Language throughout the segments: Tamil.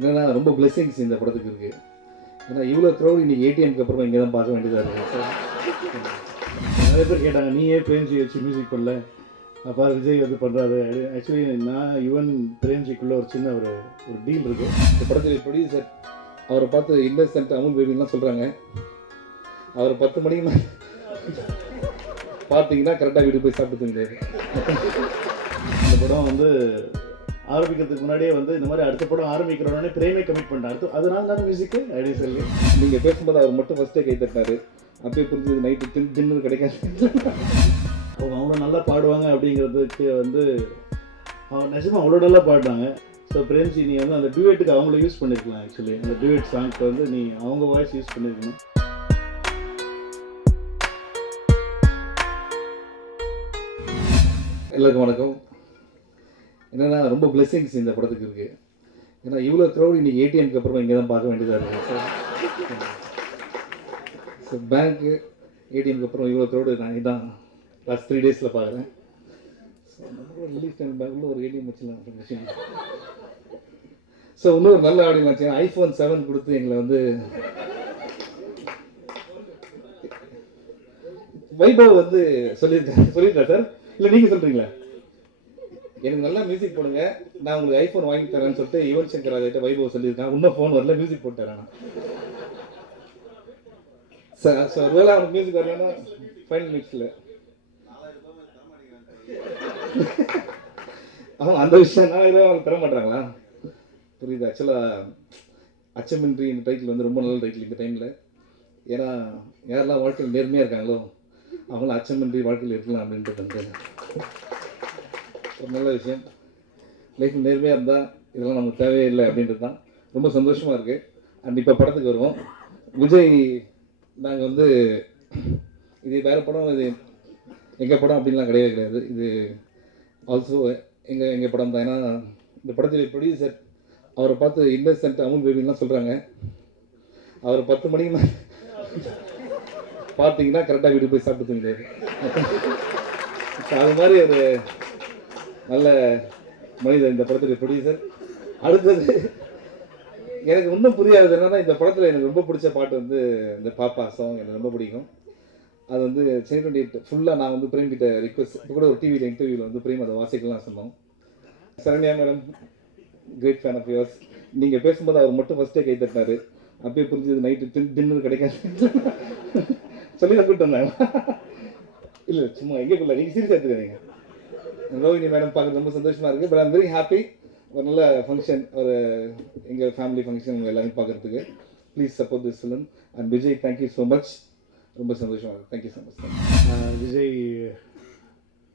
என்னென்னா ரொம்ப பிளெஸிங்ஸ் இந்த படத்துக்கு இருக்குது. ஏன்னா இவ்வளோ க்ரௌட் இன்றைக்கி ஏடிஎம்க்கு அப்புறமா இங்கே தான் பார்க்க வேண்டியதாக இருக்குது. ஸோ நிறைய பேர் கேட்டாங்க, நீ ஏன் பிரேம்ஜி வச்சு மியூசிக் பண்ணல, அப்பா விஜய் வந்து பண்ணுறாரு. ஆக்சுவலி நான் யுவன் பிரேம்ஜிக்குள்ளே ஒரு சின்ன ஒரு டீல் இருக்குது. இந்த படத்தில் ப்ரொடியூசர் அவரை பார்த்து இன்னசென்ட் அமுல் பேபின்லாம் சொல்கிறாங்க. அவர் 10 மணிக்கு பார்த்தீங்கன்னா கரெக்டாக வீட்டுக்கு போய் சாப்பிட்டு தூங்கிட்டாரு. இந்த படம் வந்து ஆரம்பிக்கிறதுக்கு முன்னாடியே வந்து இந்த மாதிரி அடுத்த படம் ஆரம்பிக்கிறோன்னே பிரேமே கமிட் பண்ணிட்டேன். அடுத்து அதனால தான் மியூசிக்கு அப்படி சொல்லி நீங்கள் பேசும்போது அவர் மட்டும் ஃபஸ்ட்டே கை தட்டினார். அப்பயே புரிஞ்சது நைட்டு தின்னு கிடைக்காது. அவங்க அவ்வளோ நல்லா பாடுவாங்க அப்படிங்கிறதுக்கு வந்து அவங்க நிஜமாக அவ்வளோ நல்லா பாடுறாங்க. ஸோ பிரேம்ஜி நீ வந்து அந்த டியூவேட்டுக்கு அவங்கள யூஸ் பண்ணியிருக்கலாம். ஆக்சுவலி அந்த டியூவேட் சாங்க்கு வந்து நீ அவங்க வாய்ஸ் யூஸ் பண்ணியிருக்கணும். எல்லாருக்கும் வணக்கம். என்னென்னா ரொம்ப பிளெஸிங்ஸ் இந்த படத்துக்கு இருக்குது. ஏன்னா இவ்வளோ க்ரௌட் இன்றைக்கி ஏடிஎம்க்கு அப்புறமா இங்கே தான் பார்க்க வேண்டியதாக இருக்குது. ஸோ பேங்க்கு ஏடிஎம்க்கு அப்புறம் இவ்வளோ க்ரௌடு நான் இதான் லாஸ்ட் 3 டேஸில் பார்க்குறேன். ஸோ நம்ம ரிலீஸ் டைம் பேங்கில் ஒரு ஏடிஎம் வச்சுலாம். ஸோ இன்னொரு நல்ல ஆடியோ வச்சு iPhone 7 கொடுத்து எங்களை வந்து வைபவ் வந்து சொல்லியிருக்கா சார், இல்லை நீங்கள் சொல்கிறீங்களா? எனக்கு நல்லா மியூசிக் போடுங்க, நான் உங்களுக்கு ஐஃபோன் வாங்கி தரேன்னு சொல்லிட்டு யுவன் சங்கர் ராஜாட்ட வைபவ் சொல்லியிருக்கான். இன்னும் ஃபோன் வரல, மியூசிக் போட்டு தரேன் சார். ஸோ ஒருவேளை அவனுக்கு மியூசிக் வரலன்னா ஃபைனல் மிக்ஸில் அவன் அந்த விஷயம் நான் எதுவும் அவனுக்கு தர மாட்டாங்களா? புரியுது. ஆக்சுவலாக அச்சமின்றி இந்த டைட்டில் வந்து ரொம்ப நல்ல டைட்டில் இந்த டைமில். ஏன்னா யாரெல்லாம் வாழ்க்கையில் நேர்மையாக இருக்காங்களோ அவங்களும் அச்சமின்றி வாழ்க்கையில் இருக்கலாம் அப்படின்ட்டு வந்து ஒரு நல்ல விஷயம். லைஃப்பில் நேர்மையாக இருந்தால் இதெல்லாம் நமக்கு தேவையில்லை அப்படின்றது தான். ரொம்ப சந்தோஷமாக இருக்குது. அண்ட் இப்போ படத்துக்கு வருவோம். விஜய் நாங்கள் வந்து இது வேறு படம், இது எங்கள் படம் அப்படின்லாம் கிடையவே கிடையாது. இது ஆல்சோ எங்கள் படம் தான். ஏன்னா இந்த படத்தில் ப்ரொடியூசர் அவரை பார்த்து இன்னசென்ட் அமுல் பேபின்லாம் சொல்கிறாங்க. அவர் 10 மணிக்கு பார்த்தீங்கன்னா கரெக்டாக வீட்டுக்கு போய் சாப்பிட்டு தூங்கிட்டாரு. அது மாதிரி ஒரு நல்ல மனிதர் இந்த படத்துடைய ப்ரொடியூசர். அடுத்தது எனக்கு இன்னும் புரியாது என்னன்னா, இந்த படத்தில் எனக்கு ரொம்ப பிடிச்ச பாட்டு வந்து இந்த பாப்பா சாங் எனக்கு ரொம்ப பிடிக்கும். அது வந்து சென்னை 28 ஃபுல்லாக நான் வந்து பிரேம் கிட்ட ரிக்வஸ்ட், இப்போ கூட ஒரு டிவியில் இன்டர்வியூவில் வந்து பிரேம் அதை வாசிக்கலாம் சொன்னோம். Saranya madam great fan of yours. நீங்கள் பேசும்போது அவர் மட்டும் ஃபஸ்ட்டே கை தட்டினார். அப்பயே புரிஞ்சது நைட்டு தின்னு கிடைக்காது சொல்லி தான் கூப்பிட்டு வந்தாங்க. இல்லை சும்மா எங்கேக்குள்ள நீங்கள் சீரியஸாக எடுத்துக்கிறீங்க. ரோஹினி மேடம் பார்க்குறது ரொம்ப சந்தோஷமாக இருக்குது. But I'm very happy. ஒரு நல்ல ஃபங்க்ஷன், ஒரு எங்கள் ஃபேமிலி ஃபங்க்ஷன் உங்கள் எல்லாரும் பார்க்குறதுக்கு. Please support this film. And Vijay thank you so much. ரொம்ப சந்தோஷமாக இருக்குது. Thank you so much. விஜய்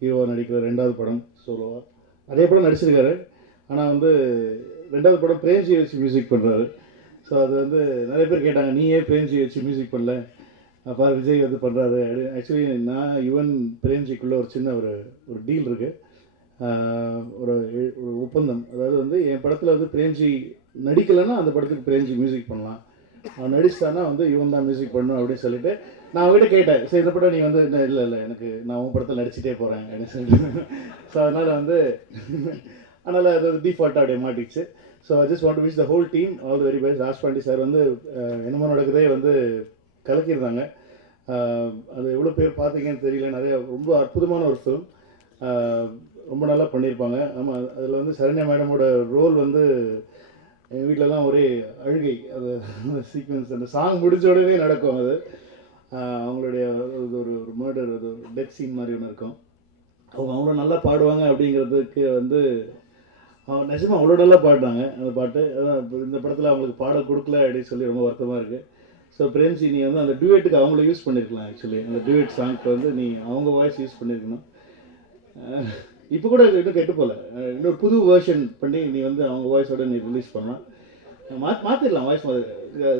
ஹீரோவாக நடிக்கிற 2வது படம் சோலோவாக அதே படம் நடிச்சிருக்காரு. ஆனால் வந்து 2வது படம் பிரேம்ஜி வச்சு மியூசிக் பண்ணுறாரு. ஸோ அது வந்து நிறைய பேர் கேட்டாங்க, நீ ஏன் பிரேம்ஜி வச்சு மியூசிக் பண்ணல, அப்பா விஜய் வந்து பண்ணுறாரு. ஆக்சுவலி நான் யுவன் பிரேம்ஜிக்குள்ளே ஒரு சின்ன ஒரு டீல் இருக்குது. ஒரு ஒப்பந்தம். அதாவது வந்து என் படத்தில் வந்து பிரேம்ஜி நடிக்கலைன்னா அந்த படத்துக்கு பிரேம்ஜி மியூசிக் பண்ணலாம், அவன் நடிச்சிட்டானா வந்து இவன் தான் மியூசிக் பண்ணணும் அப்படின்னு சொல்லிட்டு நான் அவங்ககிட்ட கேட்டேன். சரி இந்த படம் நீ வந்து இல்லை எனக்கு நான் உன் படத்தில் நடிச்சிட்டே போகிறேன் அப்படின்னு சொல்லிட்டு. ஸோ அதனால் வந்து அதனால் அது வந்து டிஃபால்ட்டாக அப்படியே மாட்டிச்சு. So I just want to wish the whole team all the very best. Rajpandi sir வந்து என்னமோ நடக்குதே வந்து கலக்கியிருந்தாங்க. அது எவ்வளோ பேர் பார்த்தீங்கன்னு தெரியல. நிறைய ரொம்ப அற்புதமான ஒரு ஃபிலிம், ரொம்ப நல்லா பண்ணியிருப்பாங்க. ஆமாம், அதில் வந்து சரண்யா மேடமோட ரோல் வந்து எங்கள் வீட்டிலலாம் ஒரே அழுகை. அது சீக்வன்ஸ் அந்த சாங் முடிஞ்ச உடனே நடக்கும். அது அவங்களுடைய ஒரு மர்டர், ஒரு டெத் சீன் மாதிரி ஒன்று இருக்கும். அவங்க அவ்வளோ நல்லா பாடுவாங்க அப்படிங்கிறதுக்கு வந்து அவங்க நிஜமாக அவ்வளோ நல்லா பாடுறாங்க அந்த பாட்டு. அதான் இந்த படத்தில் அவங்களுக்கு பாட கொடுக்கல அப்படின்னு சொல்லி ரொம்ப வருத்தமாக இருக்குது. ஸோ பிரேம்ஜி நீ வந்து அந்த டியூவேட்டுக்கு அவங்கள யூஸ் பண்ணியிருக்கலாம். ஆக்சுவலி அந்த டியூவேட் சாங்க்கு வந்து நீ அவங்க வாய்ஸ் யூஸ் பண்ணியிருக்கணும். இப்போ கூட இன்னும் கெட்டு போகல, இன்னொரு புது வேர்ஷன் பண்ணி நீ வந்து அவங்க வாய்ஸோட நீ ரிலீஸ் பண்ணலாம். மாற்றிடலாம் வாய்ஸ்.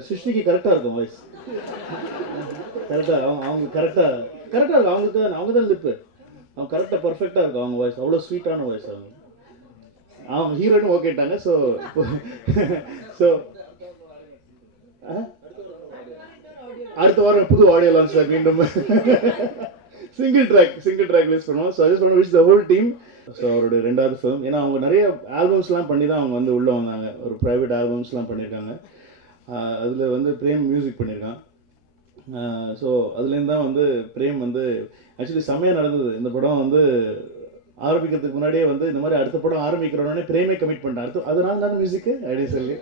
சிருஷ்டிக்கு கரெக்டாக இருக்கும் வாய்ஸ், கரெக்டாக அவங்க கரெக்டாக இருக்கும். அவங்க தான் லிப்பு, அவங்க கரெக்டாக பர்ஃபெக்டாக இருக்கும் அவங்க வாய்ஸ். அவ்வளோ ஸ்வீட்டான வாய்ஸ். அவங்க ஹீரோன்னு ஓகேட்டாங்க. ஸோ அடுத்த வாரம் புது ஆடியோ லான்ச் மீண்டும் சிங்கிள் ட்ராக் ரிலீஸ் பண்ணுவோம். So just want to wish the whole team. So அவருடைய 2வது ஃபிலிம், ஏன்னா அவங்க நிறைய ஆல்பம்ஸ்லாம் பண்ணி தான் அவங்க வந்து உள்ளே வந்தாங்க. ஒரு ப்ரைவேட் ஆல்பம்ஸ்லாம் பண்ணியிருக்காங்க. அதில் வந்து பிரேம் மியூசிக் பண்ணியிருக்கான். ஸோ அதுலேருந்து தான் வந்து பிரேம் வந்து ஆக்சுவலி செம்மையாக நடந்தது. இந்த படம் வந்து ஆரம்பிக்கிறதுக்கு முன்னாடியே வந்து இந்த மாதிரி அடுத்த படம் ஆரம்பிக்கிறோன்னே பிரேமே கமிட் பண்ணிட்டேன். அடுத்து அதனால தான் மியூசிக்கு அப்படின்னு சொல்லி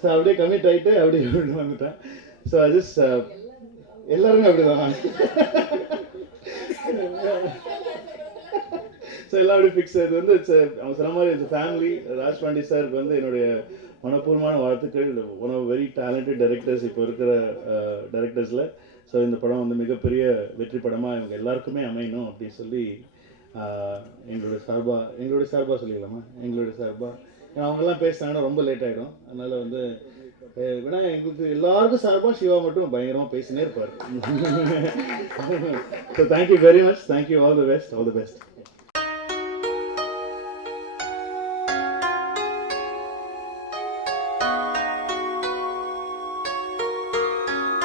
ஸோ அப்படியே கமிட் ஆகிட்டு அப்படியே வந்துட்டேன். ஸோ ஜஸ்ட் எல்லாருமே அப்படி தான். ஸோ எல்லாம் அப்படி ஃபிக்ஸ். இது வந்து அவங்க சொன்ன மாதிரி இட்ஸ் ஃபேமிலி. ராஜ் பாண்டி சாருக்கு வந்து என்னுடைய மனப்பூர்வமான வாழ்த்துக்கள். One of very talented directors இப்போ இருக்கிற டைரக்டர்ஸில். ஸோ இந்த படம் வந்து மிகப்பெரிய வெற்றி படமாக இவங்க எல்லாருக்குமே அமையணும் அப்படின்னு சொல்லி எங்களுடைய சார்பாக சொல்லிக்கலாமா, எங்களுடைய சார்பாக. ஏன்னா அவங்கெல்லாம் பேசினாங்கன்னா ரொம்ப லேட் ஆகிடும். அதனால் வந்து ஏன்னா எங்களுக்கு எல்லாருக்கும் சார்பாக சிவா மட்டும் பயங்கரமாக பேசினே இருப்பார். So thank you very much. Thank you. All the best.